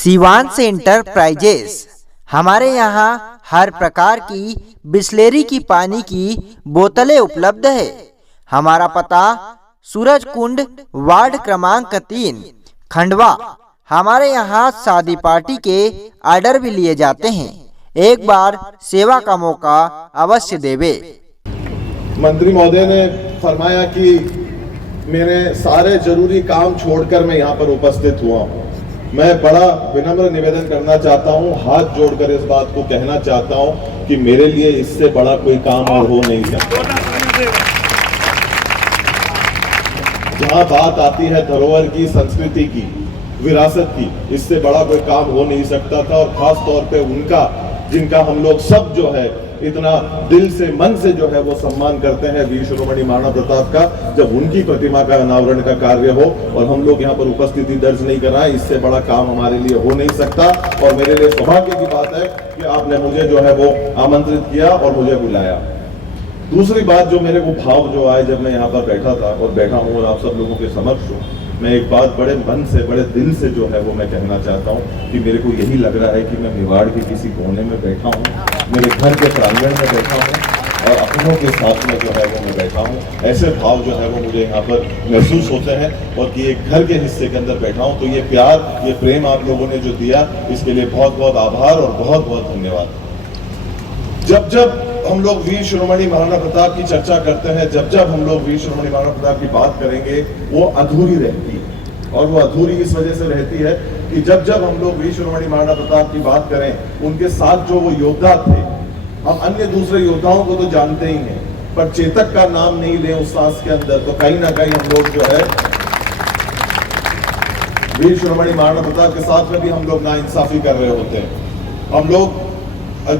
Shivansh enterprises हमारे यहाँ हर प्रकार की बिसलेरी की पानी की बोतलें उपलब्ध है। हमारा पता सूरज कुंड वार्ड क्रमांक 3 खंडवा। हमारे यहाँ शादी पार्टी के ऑर्डर भी लिए जाते हैं। एक बार सेवा का मौका अवश्य देवे। मंत्री महोदय ने फरमाया कि मेरे सारे जरूरी काम छोड़कर मैं यहाँ पर उपस्थित हुआ हूँ। मैं बड़ा विनम्र निवेदन करना चाहता हूँ, हाथ जोड़कर इस बात को कहना चाहता हूँ कि मेरे लिए इससे बड़ा कोई काम और हो नहीं सकता। जहाँ बात आती है धरोहर की, संस्कृति की, विरासत की, इससे बड़ा कोई काम हो नहीं सकता था। और खास तौर पे उनका जिनका हम लोग सब जो है इतना दिल से मन से जो है वो सम्मान करते हैं, वीर शिरोमणि महाराणा प्रताप का, जब उनकी प्रतिमा का अनावरण का कार्य हो और हम लोग यहाँ पर उपस्थिति दर्ज नहीं कर रहे हैं, इससे बड़ा काम हमारे लिए हो नहीं सकता। और मेरे लिए सौभाग्य की बात है कि आपने मुझे जो है वो आमंत्रित किया और मुझे बुलाया। दूसरी बात जो मेरे को भाव जो आए जब मैं यहाँ पर बैठा था और बैठा हूँ और आप सब लोगों के समक्ष हूँ, मैं एक बात बड़े मन से, बड़े दिल से जो है वो मैं कहना चाहता हूँ कि मेरे को यही लग रहा है कि मैं मेवाड़ के किसी कोने में बैठा हूँ, मेरे घर के प्रांगण में बैठा हूँ और अपनों के साथ में जो है वो मैं बैठा हूँ। ऐसे भाव जो है वो मुझे यहाँ पर महसूस होते हैं और कि एक घर के हिस्से के अंदर बैठा हूँ। तो ये प्यार, ये प्रेम आप लोगों ने जो दिया, इसके लिए बहुत बहुत आभार और बहुत बहुत धन्यवाद। जब जब हम लोग वीर शिरोमणि महाराणा प्रताप की चर्चा करते हैं, जब जब हम लोग वीर शिरोमणि महाराणा प्रताप की बात करेंगे, वो अधूरी रहती है। और वो अधूरी इस वजह से रहती है कि जब जब हम लोग वीर शिरोमणि महाराणा प्रताप की बात करें, उनके साथ जो वो योद्धा थे, हम अन्य दूसरे योद्धाओं को तो जानते ही हैं, पर चेतक का नाम नहीं लें उस सांस के अंदर, तो कहीं ना कहीं हम लोग जो है वीर शिरोमणि महाराणा प्रताप के साथ में भी हम लोग नाइंसाफी कर रहे होते हैं। हम लोग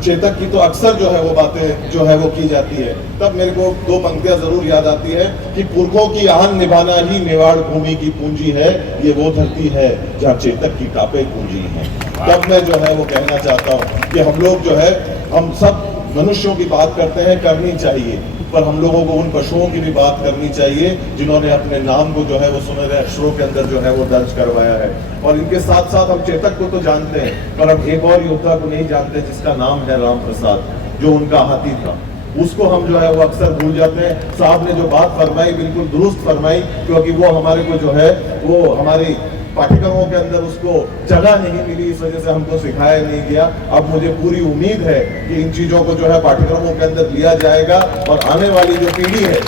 चेतक की तो अक्सर जो है वो बातें जो है वो की जाती है। तब मेरे को दो पंक्तियां जरूर याद आती है कि पुरखों की आन निभाना ही मेवाड़ भूमि की पूंजी है, ये वो धरती है जहाँ चेतक की कापे पूंजी है। तब मैं जो है वो कहना चाहता हूँ कि हम लोग जो है, हम सब मनुष्यों की बात करते हैं, करनी चाहिए, पर हम लोगों को उन पशुओं की भी बात करनी चाहिए जिन्होंने अपने नाम को जो है वो सुनहरे अक्षरों के अंदर जो है वो दर्ज करवाया है। और इनके साथ साथ हम चेतक को तो जानते हैं, पर हम एक और योद्धा को नहीं जानते जिसका नाम है राम प्रसाद, जो उनका हाथी था। उसको हम जो है वो अक्सर भूल जाते हैं। साहब ने जो बात फरमाई बिल्कुल दुरुस्त फरमाई, क्योंकि वो हमारे को जो है वो हमारी पाठ्यक्रमों के अंदर उसको जगह नहीं मिली, इस वजह से हमको सिखाया नहीं गया। अब मुझे पूरी उम्मीद है कि इन चीजों को जो है पाठ्यक्रमों के अंदर लिया जाएगा और आने वाली जो पीढ़ी है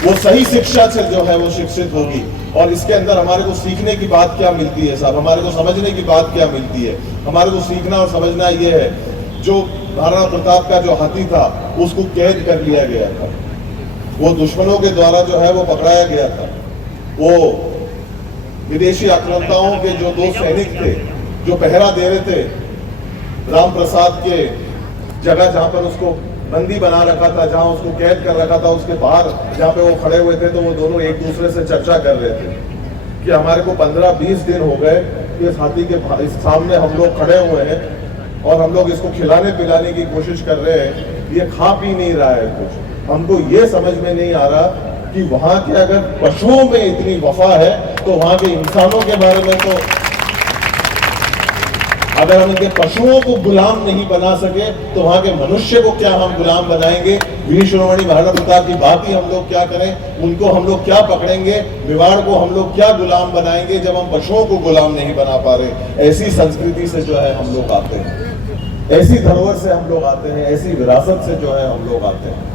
वो सही शिक्षा से जो है वो शिक्षित होगी। और इसके अंदर हमारे को सीखने की बात क्या मिलती है साहब, हमारे को समझने की बात क्या मिलती है? हमारे को सीखना और समझना ये है, जो महाराणा प्रताप का जो हाथी था उसको कैद कर लिया गया था, वो दुश्मनों के द्वारा जो है वो पकड़ाया गया था। वो विदेशी आक्रांताओं के जो दो सैनिक थे जो पहरा दे रहे थे राम प्रसाद के जगह जहां पर उसको बंदी बना रखा था, जहां उसको कैद कर रखा था, उसके बाहर जहां पे वो खड़े हुए थे, तो वो दोनों एक दूसरे से चर्चा कर रहे थे कि हमारे को 15-20 दिन हो गए इस हाथी के सामने हम लोग खड़े हुए हैं और हम लोग इसको खिलाने पिलाने की कोशिश कर रहे हैं, ये खा पी नहीं रहा है कुछ। हमको ये समझ में नहीं आ रहा कि वहां के अगर पशुओं में इतनी वफा है तो वहां के इंसानों के बारे में, तो अगर हम इनके पशुओं को गुलाम नहीं बना सके तो वहां के मनुष्य को क्या हम गुलाम बनाएंगे? वीर शिरोमणि महाराणा प्रताप की बात ही हम लोग क्या करें? उनको हम लोग क्या पकड़ेंगे? मेवाड़ को हम लोग क्या गुलाम बनाएंगे जब हम पशुओं को गुलाम नहीं बना पा रहे? ऐसी संस्कृति से जो है हम लोग आते हैं, ऐसी धरोहर से हम लोग आते हैं, ऐसी विरासत से जो है हम लोग आते हैं।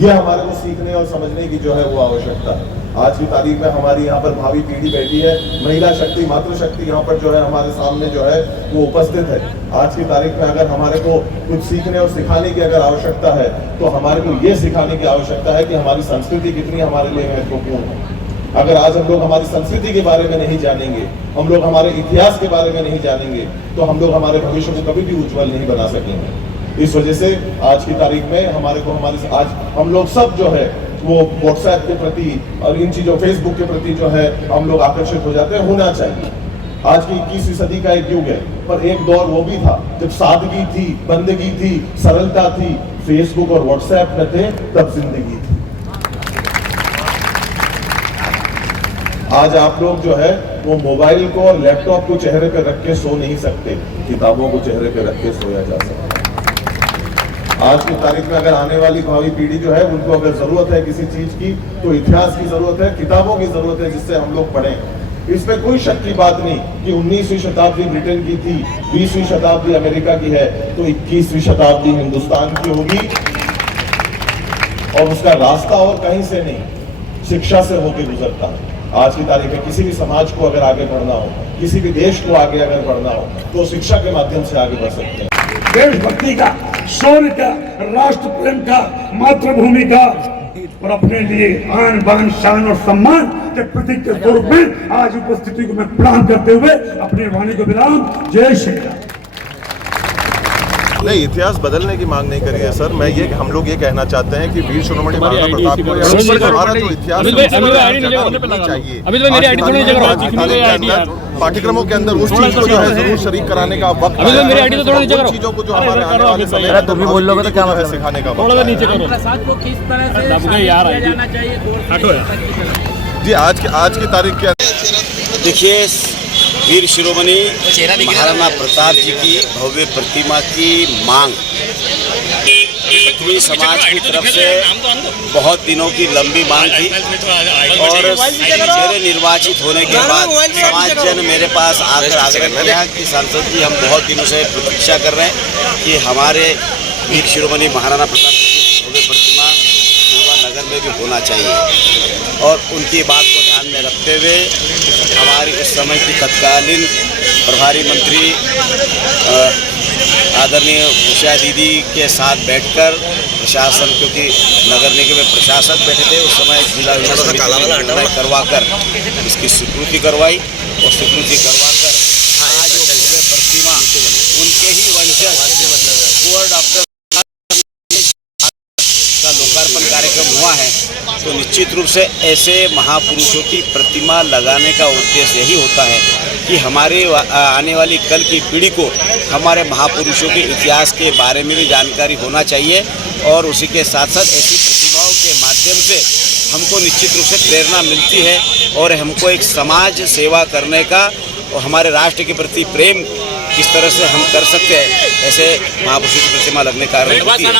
ये हमारे को सीखने और समझने की जो है वो आवश्यकता है। आज की तारीख में हमारी यहाँ पर भावी पीढ़ी बैठी है, महिला शक्ति, मातृशक्ति यहाँ पर जो है हमारे सामने जो है वो उपस्थित है। आज की तारीख में अगर हमारे को कुछ सीखने और सिखाने की अगर आवश्यकता है तो हमारे को ये सिखाने की आवश्यकता है कि हमारी संस्कृति कितनी हमारे लिए महत्वपूर्ण है। अगर आज हम लोग हमारी संस्कृति के बारे में नहीं जानेंगे, हम लोग हमारे इतिहास के बारे में नहीं जानेंगे, तो हम लोग हमारे भविष्य को कभी भी उज्जवल नहीं बना सकेंगे। इस वजह से आज की तारीख में हमारे को आज हम लोग सब जो है वो व्हाट्सएप के प्रति और इन चीजों, फेसबुक के प्रति जो है हम लोग आकर्षित हो जाते हैं। होना चाहिए। आज की 21वीं सदी का एक युग है, पर एक दौर वो भी था जब सादगी थी, बंदगी थी, सरलता थी, फेसबुक और व्हाट्सएप में थे, तब जिंदगी थी। आज आप लोग जो है वो मोबाइल को और लैपटॉप को चेहरे पे रख के सो नहीं सकते, किताबों को चेहरे पे रख के सोया जा सकता है। आज की तारीख में अगर आने वाली भावी पीढ़ी जो है उनको अगर जरूरत है किसी चीज की, तो इतिहास की जरूरत है, किताबों की जरूरत है, जिससे हम लोग पढ़ें। इसमें कोई शक की बात नहीं कि 19वीं शताब्दी ब्रिटेन की थी, 20वीं शताब्दी अमेरिका की है, तो 21वीं शताब्दी हिंदुस्तान की होगी। और उसका रास्ता और कहीं से नहीं, शिक्षा से होकर गुजरता है। आज की तारीख में किसी भी समाज को अगर आगे बढ़ना हो, किसी भी देश को आगे अगर बढ़ना हो, तो शिक्षा के माध्यम से आगे बढ़ सकते हैं। देशभक्ति का, शौर्य का, राष्ट्र प्रेम का, मातृभूमि का और अपने लिए आन बान शान और सम्मान के प्रतीक के स्वरूप में आज उपस्थिति को मैं प्रणाम करते हुए अपनी वाणी को विराम। जय श्री राम। नहीं, इतिहास बदलने की मांग नहीं करी है सर। मैं ये हम लोग ये कहना चाहते हैं कि वीर शिरोमणि महाराणा प्रताप को हमारा जो इतिहास चाहिए, पाठ्यक्रमों के अंदर उस चीज को जो है जरूर शरीक कराने का वक्त, चीजों को जो हमारे आने वाले समय तुम भी बोल लोगे तो क्या मतलब सिखाने का वक्त। जी आज की तारीख के देखिए, वीर शिरोमणि महाराणा प्रताप जी की भव्य प्रतिमा की मांग पृथ्वी समाज की तरफ से बहुत दिनों की लंबी मांग थी और मेरे निर्वाचित होने के बाद समाज जन मेरे पास आकर आग्रह किया कि सांसद जी, हम बहुत दिनों से प्रतीक्षा कर रहे हैं कि हमारे वीर शिरोमणि महाराणा प्रताप जी की भव्य प्रतिमा नगर में भी होना चाहिए। और उनकी बात को ध्यान में रखते हुए हमारी उस समय की तत्कालीन प्रभारी मंत्री आदरणीय उषा दीदी के साथ बैठकर प्रशासन, क्योंकि नगर निगम में प्रशासक बैठे थे उस समय, जिला निर्णय करवाकर इसकी स्वीकृति करवाई और स्वीकृति करवाकर आज वो भव्य प्रतिमा उनके ही वंशज कुंवर डॉक्टर का लोकार्पण कार्यक्रम हुआ है। तो निश्चित रूप से ऐसे महापुरुषों की प्रतिमा लगाने का उद्देश्य यही होता है कि हमारे आने वाली कल की पीढ़ी को हमारे महापुरुषों के इतिहास के बारे में भी जानकारी होना चाहिए और उसी के साथ साथ ऐसी प्रतिमाओं के माध्यम से हमको निश्चित रूप से प्रेरणा मिलती है और हमको एक समाज सेवा करने का और हमारे राष्ट्र के प्रति प्रेम किस तरह से हम कर सकते हैं, ऐसे महापुरुषों की प्रतिमा लगने का कारण होती है।